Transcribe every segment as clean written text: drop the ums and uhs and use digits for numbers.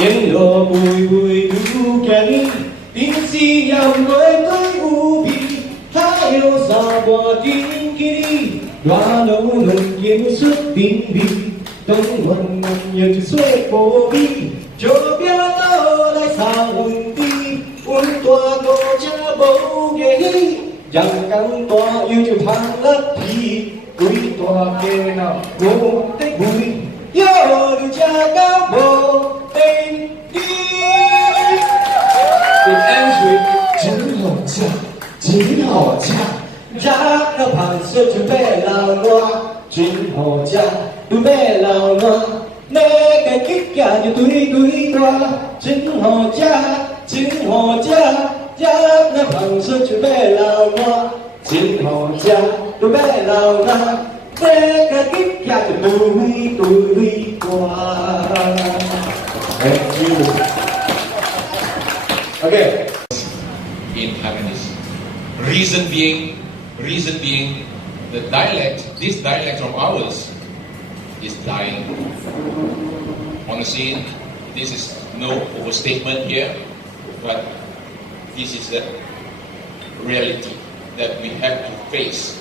Yên lò bùi bùi đủ kén Tin si yam với tôi u bì Hai lô xa bò tin kia đi Đoà lâu nồng kiến xuất tin bì Tông nguồn ngầm nhân xuôi bồ bì Cho biết tao lại xa hùng ti Uốn tòa cô cha bầu ghê hi Chẳng cắn tòa yêu chịu thang lất thì Ui tòa kê nào ngô tích bùi Yêu được cha cao bồ tên đi It ends with 真好cha, 真好cha Cha nó phản sơ chú bè lào loa 真好cha, chú bè lào loa Nè cái kích cả như túi qua 真好cha, 真好cha Cha nó phản sơ chú bè lào loa 真好cha, chú bè lào loa Nè cái kích cả như túi qua Thank you. Okay. In harmonies. Reason being, this dialect of ours is dying. Honestly, this is no overstatement here, but this is the reality that we have to face.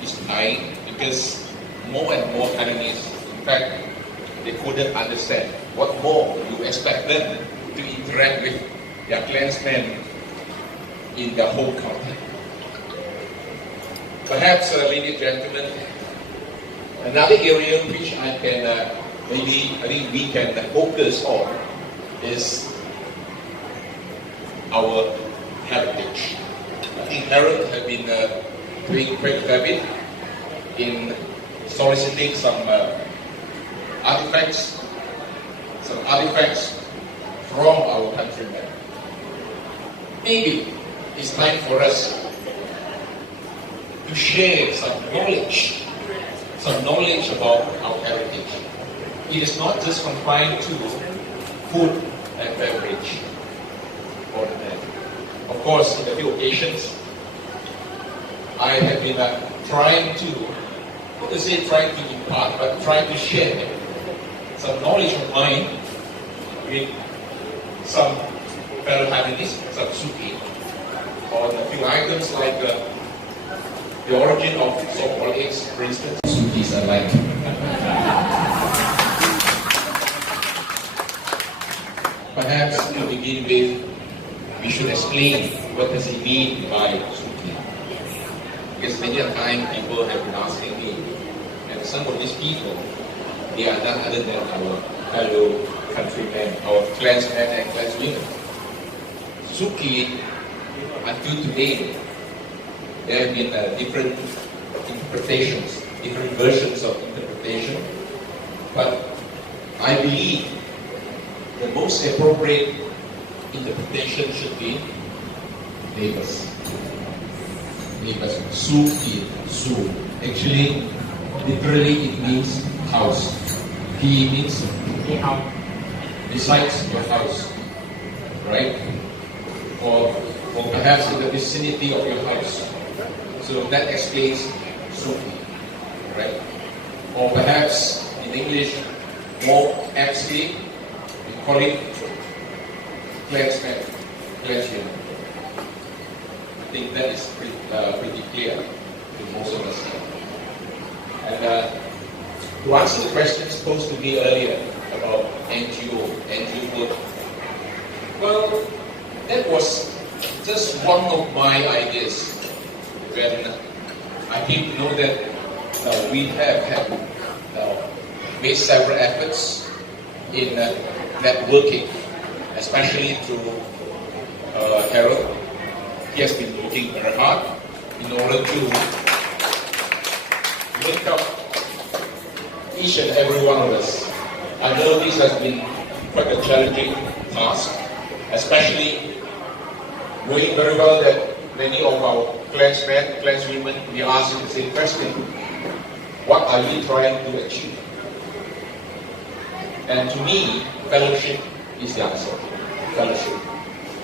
It's dying because more and more Hainanese, in fact, they couldn't understand what more you expect them to interact with their clansmen in their home country. Perhaps, ladies and gentlemen, another area which I think we can focus on is our heritage. I think Harold has been doing quite a fair bit in soliciting some artifacts from our countrymen. Maybe it's time for us to share some knowledge about our heritage. It is not just confined to food and beverage. Of course, in a few occasions, I have been trying to impart, but trying to share some knowledge of mine with some fellow Hainanese, some Sukee, on a few items like the origin of so-called eggs, for instance. Sukees are like. Perhaps to begin with, we should explain what does it mean by Sukee. Because many a time people have been asking me, and some of these people, they are none other than our fellow countrymen, our clansmen and clanswomen. Sukee, until today, there have been different interpretations, different versions of interpretation, but I believe the most appropriate interpretation should be neighbors. Neighbors. Sukee, Su. Actually, literally it means house. He means besides your house, right? Or perhaps in the vicinity of your house. So that explains Sukee, right? Or perhaps in English, more aptly, we call it clansmen, clanswomen. I think that is pretty clear to most of us. And to answer the questions posed to me earlier about NGO work, well, that was just one of my ideas when I came to know that we have made several efforts in networking, especially through Harold. He has been working very hard in order to link up each and every one of us. I know this has been quite a challenging task, especially knowing very well that many of our clansmen, clanswomen, we ask the same question: what are you trying to achieve? And to me, fellowship is the answer. Fellowship.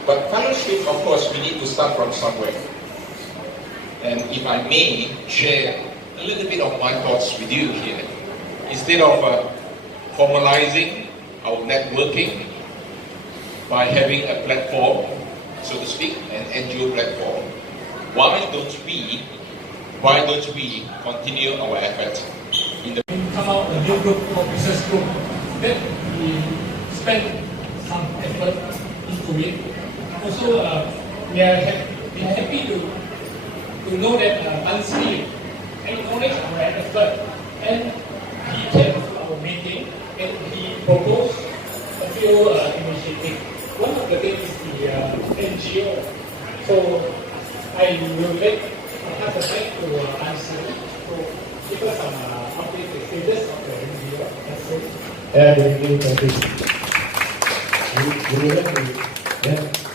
But fellowship, of course, we need to start from somewhere. And if I may share a little bit of my thoughts with you here, instead of formalizing our networking by having a platform, so to speak, an NGO platform. Why don't we continue our efforts in the come out a new group called business group that we spend some effort into it. Also, we are happy to know that Tan Sri acknowledged our effort and he came to our meeting and he proposed a few initiatives. One of the things is the NGO. So I will pass the mic to Tan Sri to give us some update the status of the NGO. That's it. Good evening, thank you.